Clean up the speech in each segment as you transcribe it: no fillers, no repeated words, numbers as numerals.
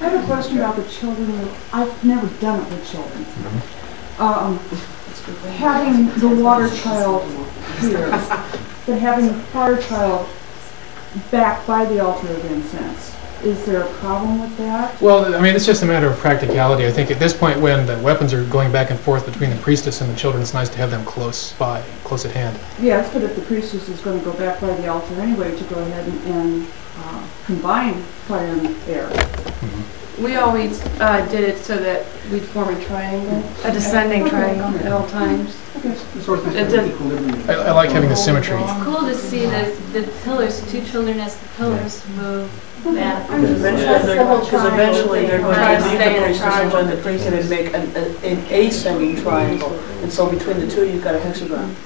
I have a question about the children. I've never done it with children. Having the water child here, but having the fire child back by the altar of incense. Is there a problem with that? Well, I mean, it's just a matter of practicality. I think at this point, when the weapons are going back and forth between the priestess and the children, it's nice to have them close by, close at hand. Yes, but if the priestess is going to go back by the altar anyway, to go ahead and combine fire and air. We always did it so that we'd form a triangle, a descending triangle at all times. I like having the symmetry. It's cool to see the pillars, two children as the pillars move back. Because eventually they're going to leave the priestess and join the priest and make an ascending triangle. And so between the two, you've got a hexagon.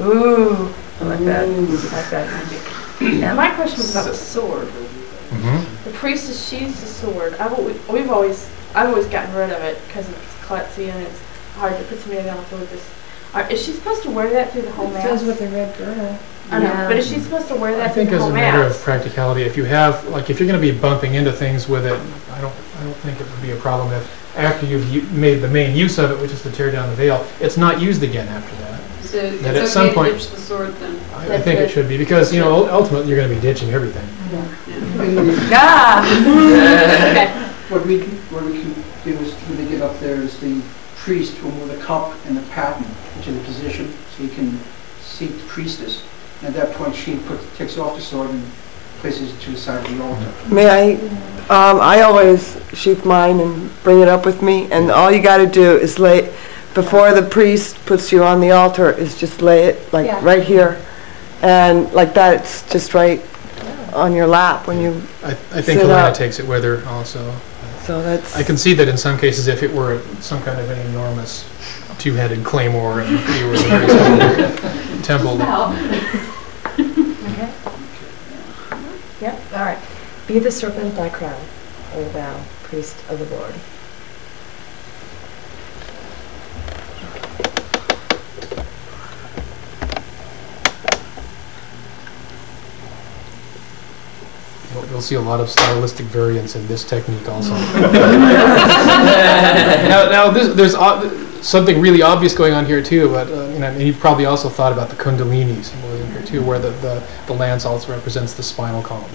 Ooh, I like that. I like that. Now my question was about the sword. The priestess, she used the sword. I've always gotten rid of it because it's klutzy and it's hard to put somebody on with this. Is she supposed to wear that through the whole mass? It says with the red girdle. I know, but is she supposed to wear that through the whole mass? I think as a matter of practicality, if you have, like, if you're going to be bumping into things with it, I don't think it would be a problem if after you've made the main use of it, which is to tear down the veil, it's not used again after that. So that it's at some okay point, to ditch the sword then? I think it should be, because, you know, ultimately you're going to be ditching everything. What we can do is, when they get up there, is the priest will move the cup and the paten into the position so you can see the priestess. And at that point, she takes off the sword and places it to the side of the altar. May I always sheath mine and bring it up with me, and all you got to do is lay, before the priest puts you on the altar, is just lay it like right here, and like that, it's just right on your lap when you I think Thelema takes it with her also. So that's. I can see that in some cases, if it were some kind of an enormous two-headed claymore and you were in a very small temple. Okay. Yep. All right. Be the serpent thy crown, O thou priest of the Lord. You'll see a lot of stylistic variance in this technique also. now there's something really obvious going on here too, but you know, and you've probably also thought about the kundalini symbolism here too, where the lance also represents the spinal column.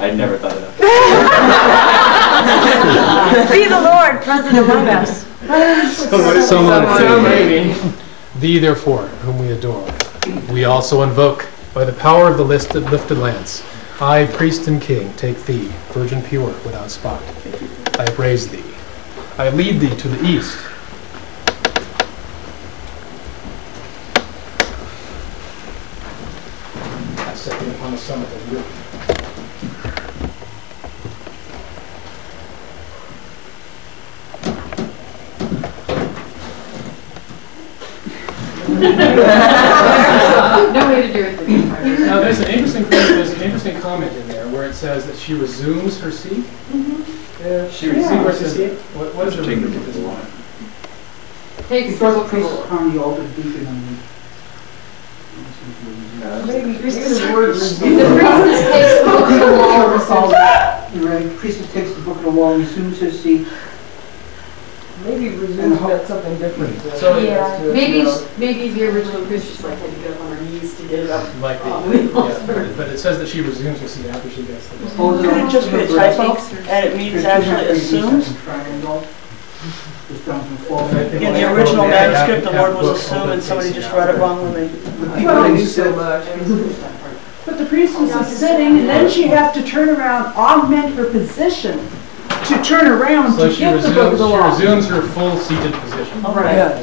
I'd never thought of that. Be the Lord present among us. Thee therefore, whom we adore, we also invoke by the power of the lifted lance. I, priest and king, take thee, virgin pure, without spot. I upraise thee. I lead thee to the east. I set thee upon the summit of the earth. No way to do it. Now there's an interesting comment in there where it says that she resumes her seat. She resumes her seat. What is the reason for this one? Takes the priest on the altar, deacon on Maybe the priestess takes the book of the wall. the priestess takes the book of the law and resumes her seat. Maybe resumes got something different. So Yeah, maybe the original priestess like had to get up on her knees to get it up. Might be. But it says that she resumes her seat after she gets the book. Could it just be a typo, and it means actually assumes? In the original manuscript, the word was assume, and somebody just read it wrong when they... But the priestess is sitting, and then she has to turn around, augment her position to turn around So to she get the book of the law. resumes her full seated position. All right. Yeah.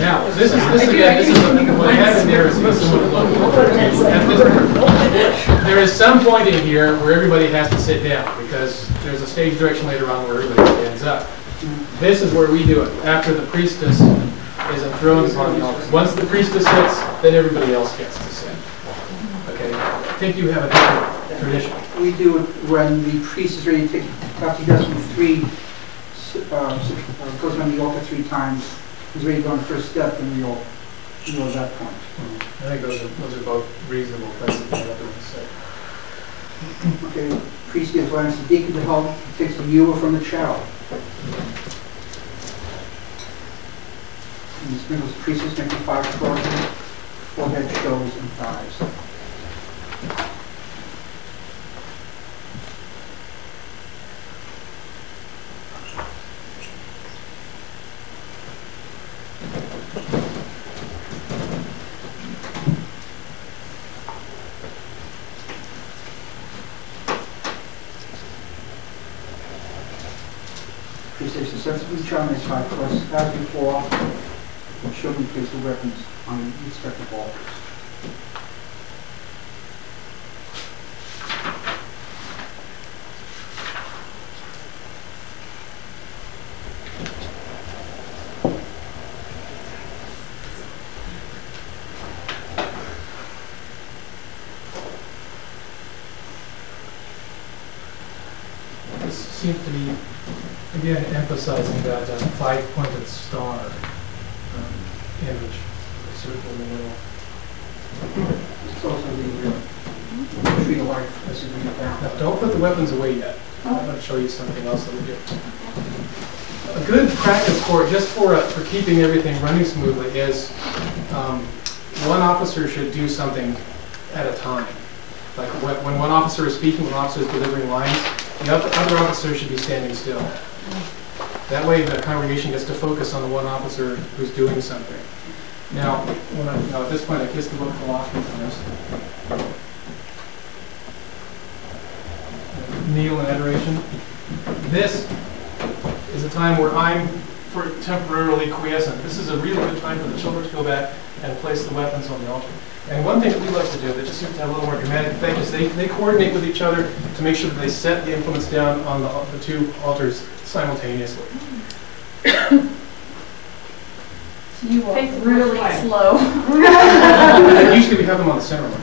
Now, this is what I have in there is somewhat there is some point in here where everybody has to sit down because there's a stage direction later on where everybody stands up. This is where we do it after the priestess is enthroned upon the altar. Once the priestess sits, then everybody else gets to sit. Okay, I think you have a different tradition. We do it when the priest is ready to take, after he does goes on the altar 3 times. He's ready to go on the first step, and we all you know, at that point. I think those are both reasonable places to have to sit. Okay, priest gives lands to deacon to help, takes the ewer from the child. And sprinkles the priestess, making 5 crosses, 4 head shows, and 5s. Priest takes the sensitive child, makes 5 crosses as before, and children place the weapons on the respective altars. This seems to be, again, emphasizing that 5-pointed star image, the circle in the middle. It's also the tree of life as you read it down. Now, don't put the weapons away yet. I'm going to show you something else that we do. A good practice for keeping everything running smoothly is one officer should do something at a time. Like when one officer is speaking, one officer is delivering lines, the other officer should be standing still. That way the congregation gets to focus on the one officer who's doing something. Now, at this point I kiss the book of Colossians first. Kneel in adoration. This is a time where I'm temporarily quiescent. This is a really good time for the children to go back and place the weapons on the altar. And one thing that we like to do that just seems to have a little more dramatic effect is they coordinate with each other to make sure that they set the implements down on the 2 altars simultaneously. You are really slow. Usually we have them on the center line.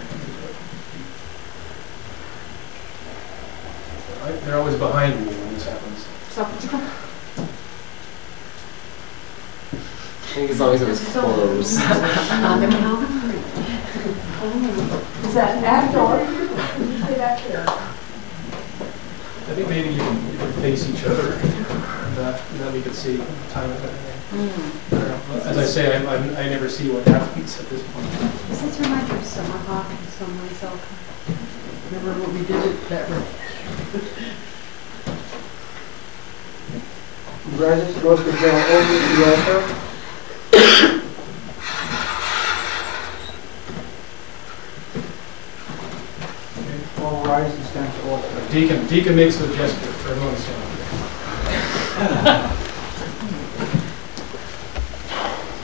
Right? They're always behind me when this happens. I think as long as it was close. Is that outdoor? Stay back here. I think maybe you can face each other, that we could see time of it. As I say, I never see what happens at this point. Does this remind you of Summerhawk and Someone's Elk? Remember when we did it that way? Rises, goes to draw over the altar. All rise and stand to altar. Deacon makes the gesture for everyone to stand.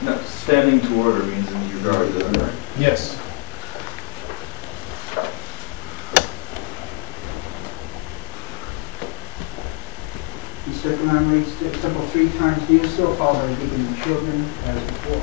No, standing to order means in your guard, doesn't it? Yes. He circumambulates the temple 3 times, kneels still, followed by the deacon and children as before.